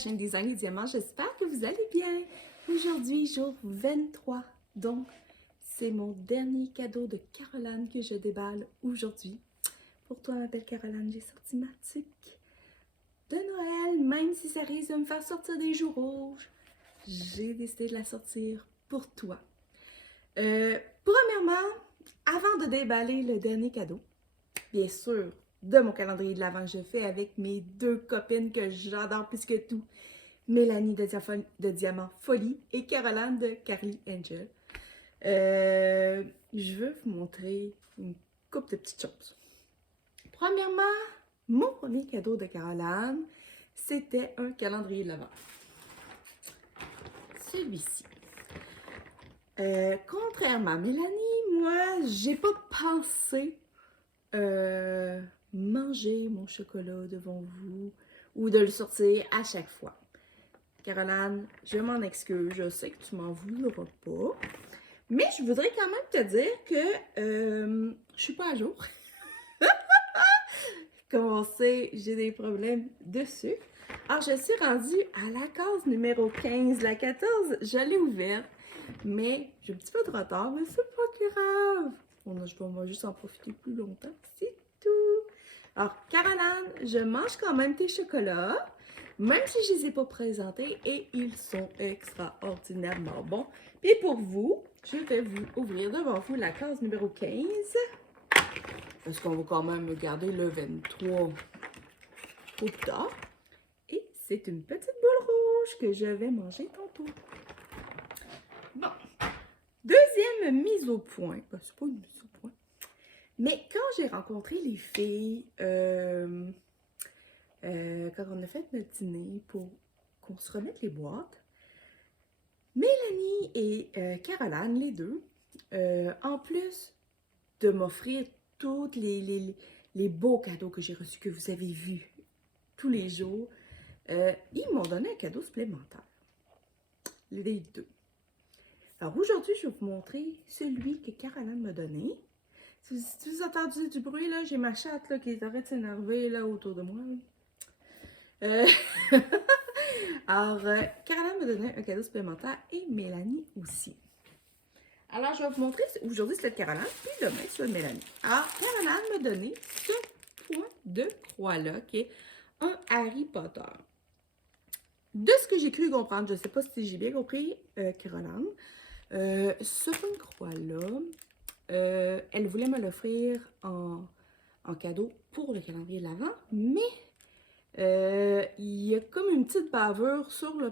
chaîne Design et Diamants, j'espère que vous allez bien. Aujourd'hui, jour 23, donc c'est mon dernier cadeau de Caroline que je déballe aujourd'hui. Pour toi, ma belle Caroline, j'ai sorti ma tuque de Noël, même si ça risque de me faire sortir des joues rouges. J'ai décidé de la sortir pour toi. Premièrement, avant de déballer le dernier cadeau, bien sûr, de mon calendrier de l'Avent que je fais avec mes deux copines que j'adore plus que tout, Mélanie de Diamant Folie et Caroline de Carly Angel. Je veux vous montrer une couple de petites choses. Premièrement, mon premier cadeau de Caroline, c'était un calendrier de l'Avent. Celui-ci. Contrairement à Mélanie, moi, j'ai pas pensé manger mon chocolat devant vous ou de le sortir à chaque fois. Caroline, je m'en excuse, je sais que tu m'en voudras pas, mais je voudrais quand même te dire que je suis pas à jour. Comme on sait, j'ai des problèmes de sucre. Alors, je suis rendue à la case numéro 15. La 14, je l'ai ouverte, mais j'ai un petit peu de retard, mais c'est pas grave. Je vais juste en profiter plus longtemps, c'est tout. Alors, Caroline, je mange quand même tes chocolats, même si je ne les ai pas présentés, et ils sont extraordinairement bons. Puis pour vous, je vais vous ouvrir devant vous la case numéro 15. Parce qu'on va quand même garder le 23 au tard. Et c'est une petite boule rouge que je vais manger tantôt. Bon. Deuxième mise au point. Ben, c'est pas une mise au point. Mais quand j'ai rencontré les filles, quand on a fait notre dîner pour qu'on se remette les boîtes, Mélanie et Caroline, les deux, en plus de m'offrir tous les beaux cadeaux que j'ai reçus, que vous avez vus tous les jours, ils m'ont donné un cadeau supplémentaire. Les deux. Alors aujourd'hui, je vais vous montrer celui que Caroline m'a donné. Si vous entendez du bruit, là, j'ai ma chatte là, qui est en train de s'énerver là, autour de moi. Alors, Caroline m'a donné un cadeau supplémentaire et Mélanie aussi. Alors, je vais vous montrer, aujourd'hui c'est de Caroline, puis demain c'est de Mélanie. Alors, Caroline m'a donné ce point de croix-là, qui est un Harry Potter. De ce que j'ai cru comprendre, je ne sais pas si j'ai bien compris, Caroline, ce point de croix-là, elle voulait me l'offrir en cadeau pour le calendrier de l'Avent, mais il y a comme une petite bavure sur la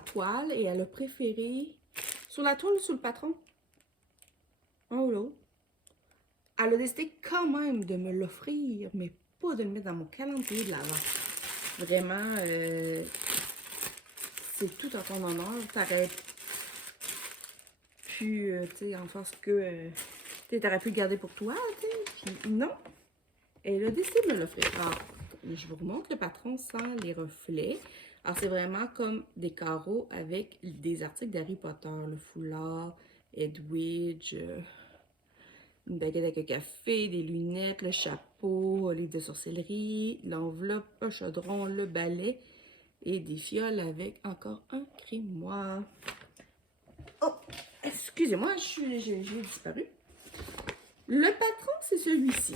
toile et elle a préféré, sur la toile ou sur le patron, un ou l'autre, elle a décidé quand même de me l'offrir, mais pas de le mettre dans mon calendrier de l'Avent. Vraiment, c'est tout en ton honneur. T'aurais pu, tu sais, en faire ce que t'aurais pu le garder pour toi, tu sais. Puis non, elle a décidé de me l'offrir. Alors, je vous remontre le patron sans les reflets. Alors, c'est vraiment comme des carreaux avec des articles d'Harry Potter, le foulard, Edwidge, une baguette avec un café, des lunettes, le chapeau, un livre de sorcellerie, l'enveloppe, un chaudron, le balai et des fioles avec encore un grimoire. Oh, excusez-moi, j'ai disparu. Le patron, c'est celui-ci.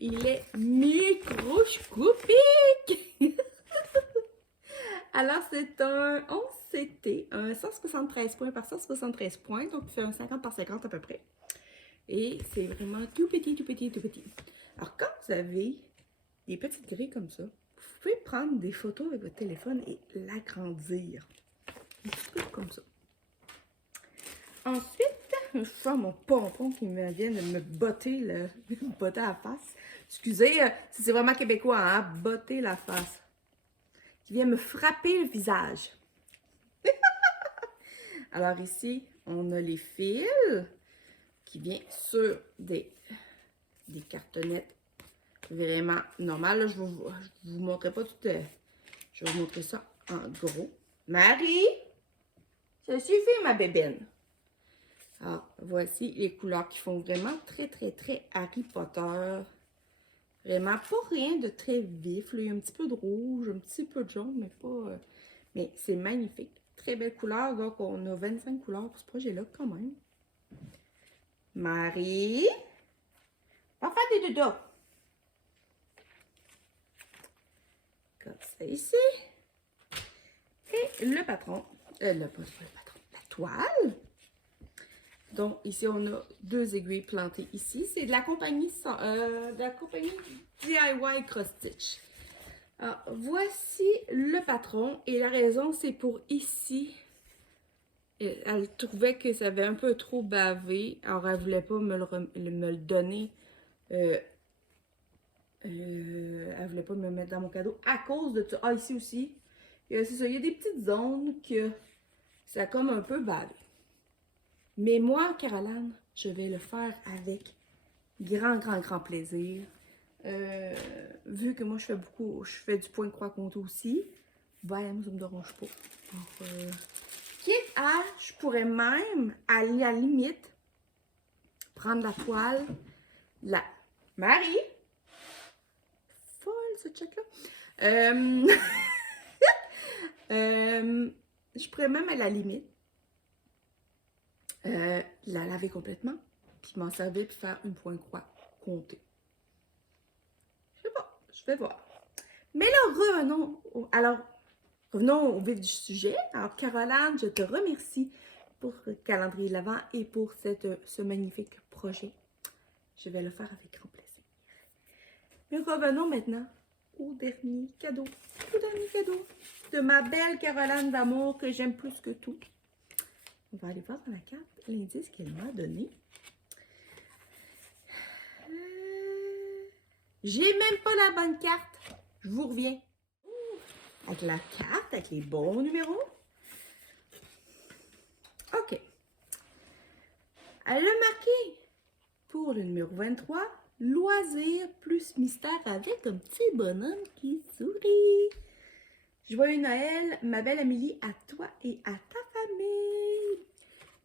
Il est microscopique. Alors, c'est un 11 CT, un 173 points par 173 points, donc il fait un 50 par 50 à peu près. Et c'est vraiment tout petit, tout petit, tout petit. Alors, quand vous avez des petites grilles comme ça, vous pouvez prendre des photos avec votre téléphone et l'agrandir. Un petit peu comme ça. Ensuite, je sens mon pompon qui me vient de me botter, botter à la face. Excusez, c'est vraiment québécois, hein? Botter la face. Qui vient me frapper le visage. Alors ici, on a les fils qui viennent sur des cartonnettes vraiment normales. Là, je ne vous montrerai pas tout. Je vais vous montrer ça en gros. Marie, ça suffit ma bébine. Alors, voici les couleurs qui font vraiment très, très, très Harry Potter. Vraiment pas rien de très vif. Là. Il y a un petit peu de rouge, un petit peu de jaune, mais pas... mais c'est magnifique. Très belle couleur. Donc, on a 25 couleurs pour ce projet-là, quand même. Marie, va faire des dodos. Comme ça ici. Et le patron. Pas le patron. La toile. Donc, ici, on a 2 aiguilles plantées ici. C'est de la compagnie DIY Cross Stitch. Alors, voici le patron. Et la raison, c'est pour ici. Elle trouvait que ça avait un peu trop bavé. Alors, elle ne voulait pas me le donner. Elle ne voulait pas me le mettre dans mon cadeau à cause de ça. Ah, ici aussi. C'est ça. Il y a des petites zones que ça a comme un peu bavé. Mais moi, Caroline, je vais le faire avec grand plaisir. Vu que moi, je fais du point de croix compte aussi, ben, moi, ça me dérange pas. Alors, quitte à, je pourrais même, à la limite, prendre la toile, Marie! Folle, ce check-là! Je pourrais même, à la limite, la laver complètement, puis m'en servir puis faire une point croix comptée. Je sais pas, je vais voir. Mais là, revenons au vif du sujet. Alors, Caroline, je te remercie pour le calendrier de l'Avent et pour ce magnifique projet. Je vais le faire avec grand plaisir. Mais revenons maintenant au dernier cadeau. Au dernier cadeau de ma belle Caroline d'amour que j'aime plus que tout. On va aller voir dans la carte l'indice qu'elle m'a donné. J'ai même pas la bonne carte. Je vous reviens. Avec la carte, avec les bons numéros. OK. Elle a marqué pour le numéro 23, loisir plus mystère avec un petit bonhomme qui sourit. Joyeux Noël, ma belle Amélie, à toi et à ta famille.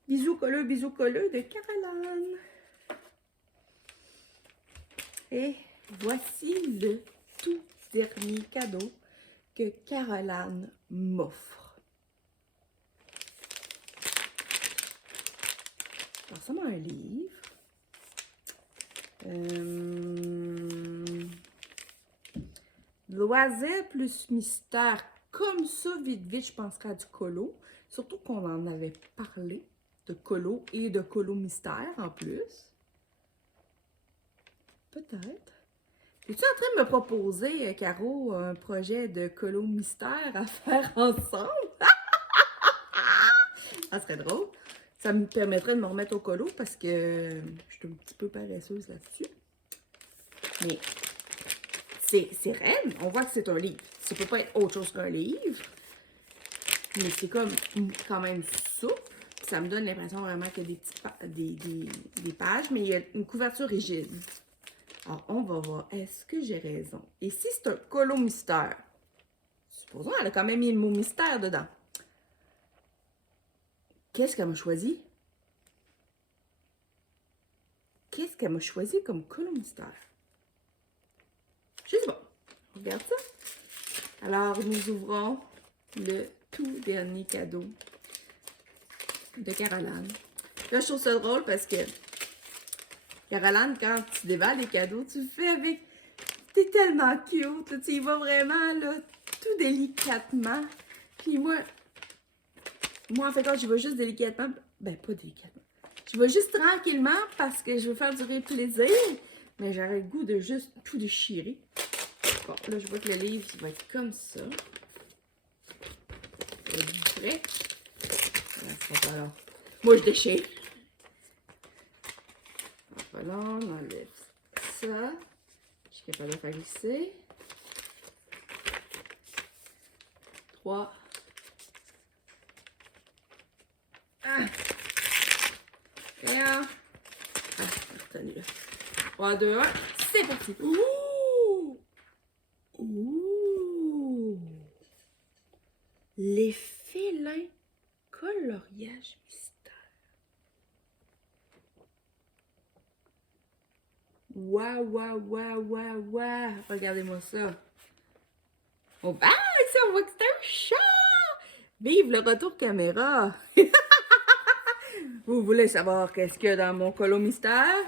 Bisous colleux de Caroline. Et voici le tout dernier cadeau que Caroline m'offre. Ça ressemble à un livre. Loisir plus mystère. Comme ça, vite, je penserais à du colo. Surtout qu'on en avait parlé de colo et de colo mystère en plus. Peut-être. Es-tu en train de me proposer, Caro, un projet de colo mystère à faire ensemble? Ça serait drôle. Ça me permettrait de me remettre au colo parce que je suis un petit peu paresseuse là-dessus. Mais c'est raide. On voit que c'est un livre. Ça peut pas être autre chose qu'un livre. Mais c'est comme quand même souple. Ça me donne l'impression vraiment qu'il y a des pages, mais il y a une couverture rigide. Alors, on va voir. Est-ce que j'ai raison? Et si c'est un colo mystère? Supposons qu'elle a quand même mis le mot mystère dedans. Qu'est-ce qu'elle m'a choisi? Qu'est-ce qu'elle m'a choisi comme colo mystère? Je sais pas. On regarde ça. Alors, nous ouvrons le tout dernier cadeau de Caroline. Là, je trouve ça drôle parce que Caroline, quand tu déballes les cadeaux, tu le fais avec... T'es tellement cute, là, tu y vas vraiment, là, tout délicatement. Puis moi, en fait, quand je vais juste délicatement, ben pas délicatement, je vais juste tranquillement parce que je veux faire durer le plaisir, mais j'aurais le goût de juste tout déchirer. Bon, là, je vois que le livre, il va être comme ça. Il va être prêt. Alors, moi, je déchire. Voilà, on enlève ça. Je suis capable de faire glisser. 3. Ah! Et 1. Ah, retenez-le. 3, 2, 1. C'est parti. Ouh! Ouh! Les félins coloriage mystère. Waouh, waouh, waouh, waouh, waouh. Regardez-moi ça. Oh, ah, ça, on voit que c'est un chat! Vive le retour caméra! Vous voulez savoir qu'est-ce qu'il y a dans mon colo mystère?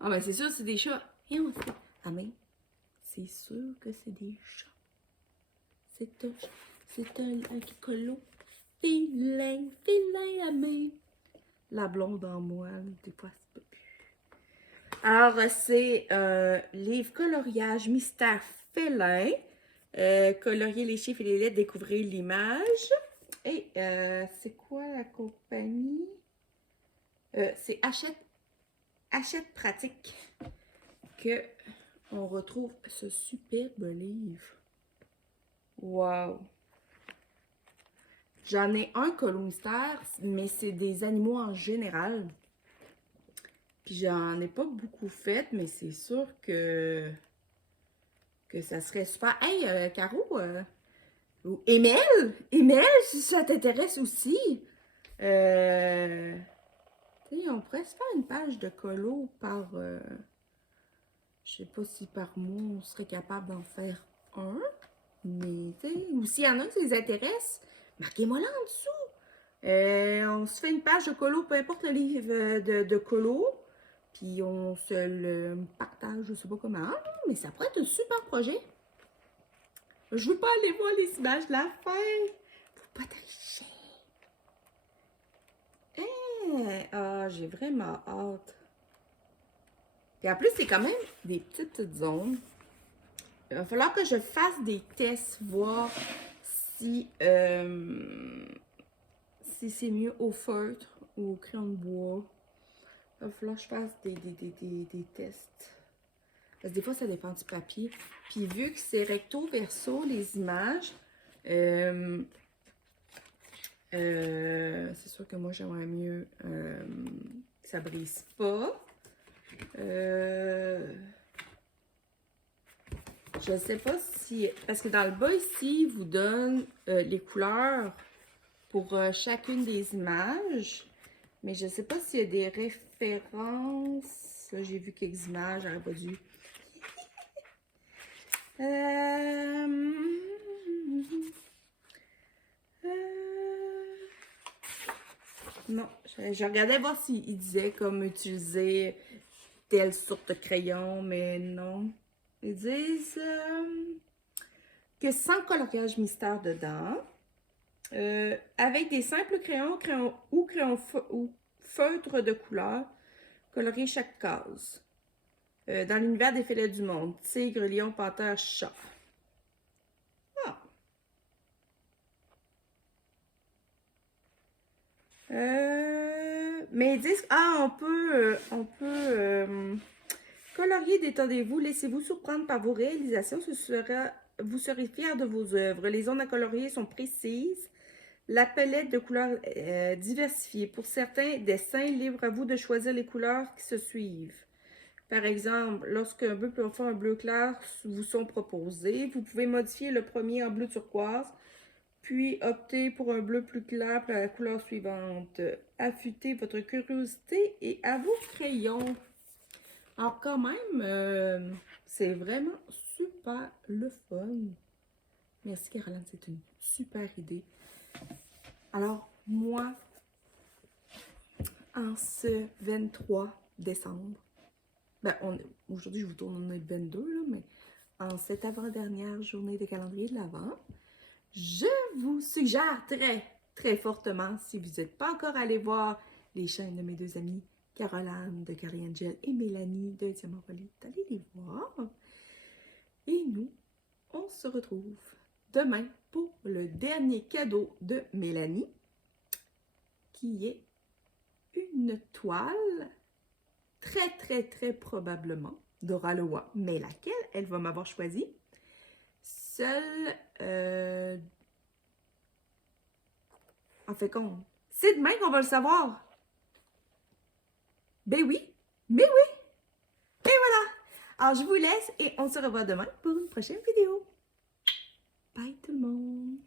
Ah, ben c'est sûr, c'est des chats. Et on sait. Ah, mais c'est sûr que c'est des chats. C'est un colo vilain, vilain amé. La blonde en moi, des fois, c'est pas plus. Alors, c'est un livre coloriage mystère félin. Colorier les chiffres et les lettres, découvrir l'image. Et c'est quoi la compagnie? C'est Hachette Pratique que on retrouve ce superbe livre. Wow! J'en ai un colo mystère, mais c'est des animaux en général. Puis j'en ai pas beaucoup fait, mais c'est sûr que ça serait super. Hey, Caro, ou Emel, si ça t'intéresse aussi. Tu sais, on pourrait se faire une page de colo par, je sais pas si par mois on serait capable d'en faire un. Mais, tu sais, ou s'il y en a qui les intéresse, marquez-moi là en dessous. On se fait une page de colo, peu importe le livre de colo. Puis on se le partage, je sais pas comment. Mais ça pourrait être un super projet. Je veux pas aller voir les images de la fin. Faut pas tricher. Ah, j'ai vraiment hâte. Et en plus, c'est quand même des petites zones. Il va falloir que je fasse des tests, voir si, si c'est mieux au feutre ou au crayon de bois. Il va falloir que je fasse des tests. Parce que des fois, ça dépend du papier. Puis vu que c'est recto verso, les images, c'est sûr que moi, j'aimerais mieux que ça brise pas. Je sais pas si... Parce que dans le bas ici, il vous donne les couleurs pour chacune des images. Mais je sais pas s'il y a des références. Là, j'ai vu quelques images, j'aurais pas dû. Non, je regardais voir s'il disait comme utiliser telle sorte de crayon, mais non. Ils disent que sans coloriage mystère dedans, avec des simples crayons, ou feutres de couleur, colorier chaque case. Dans l'univers des félins du monde. Tigre, lion, panthère, chat. Ah. Mais ils disent, on peut colorier, détendez-vous, laissez-vous surprendre par vos réalisations, vous serez fiers de vos œuvres. Les zones à colorier sont précises, la palette de couleurs diversifiée. Pour certains dessins, libre à vous de choisir les couleurs qui se suivent. Par exemple, lorsqu'un bleu profond et un bleu clair vous sont proposés, vous pouvez modifier le premier en bleu turquoise, puis opter pour un bleu plus clair pour la couleur suivante. Affûtez votre curiosité et à vos crayons. Alors quand même, c'est vraiment super le fun. Merci Caroline, c'est une super idée. Alors moi, en ce 23 décembre, ben aujourd'hui je vous tourne le 22, là, mais en cette avant-dernière journée de calendrier de l'Avent, je vous suggère très fortement, si vous n'êtes pas encore allé voir les chaînes de mes deux amies, Caroline de Carrie Angel et Mélanie de Diamant-Relié, d'aller les voir. Et nous, on se retrouve demain pour le dernier cadeau de Mélanie, qui est une toile, très probablement, Dora Leroy, mais laquelle elle va m'avoir choisi. Seule, en fait compte, c'est demain qu'on va le savoir. Ben oui, mais oui. Et voilà. Alors, je vous laisse et on se revoit demain pour une prochaine vidéo. Bye tout le monde.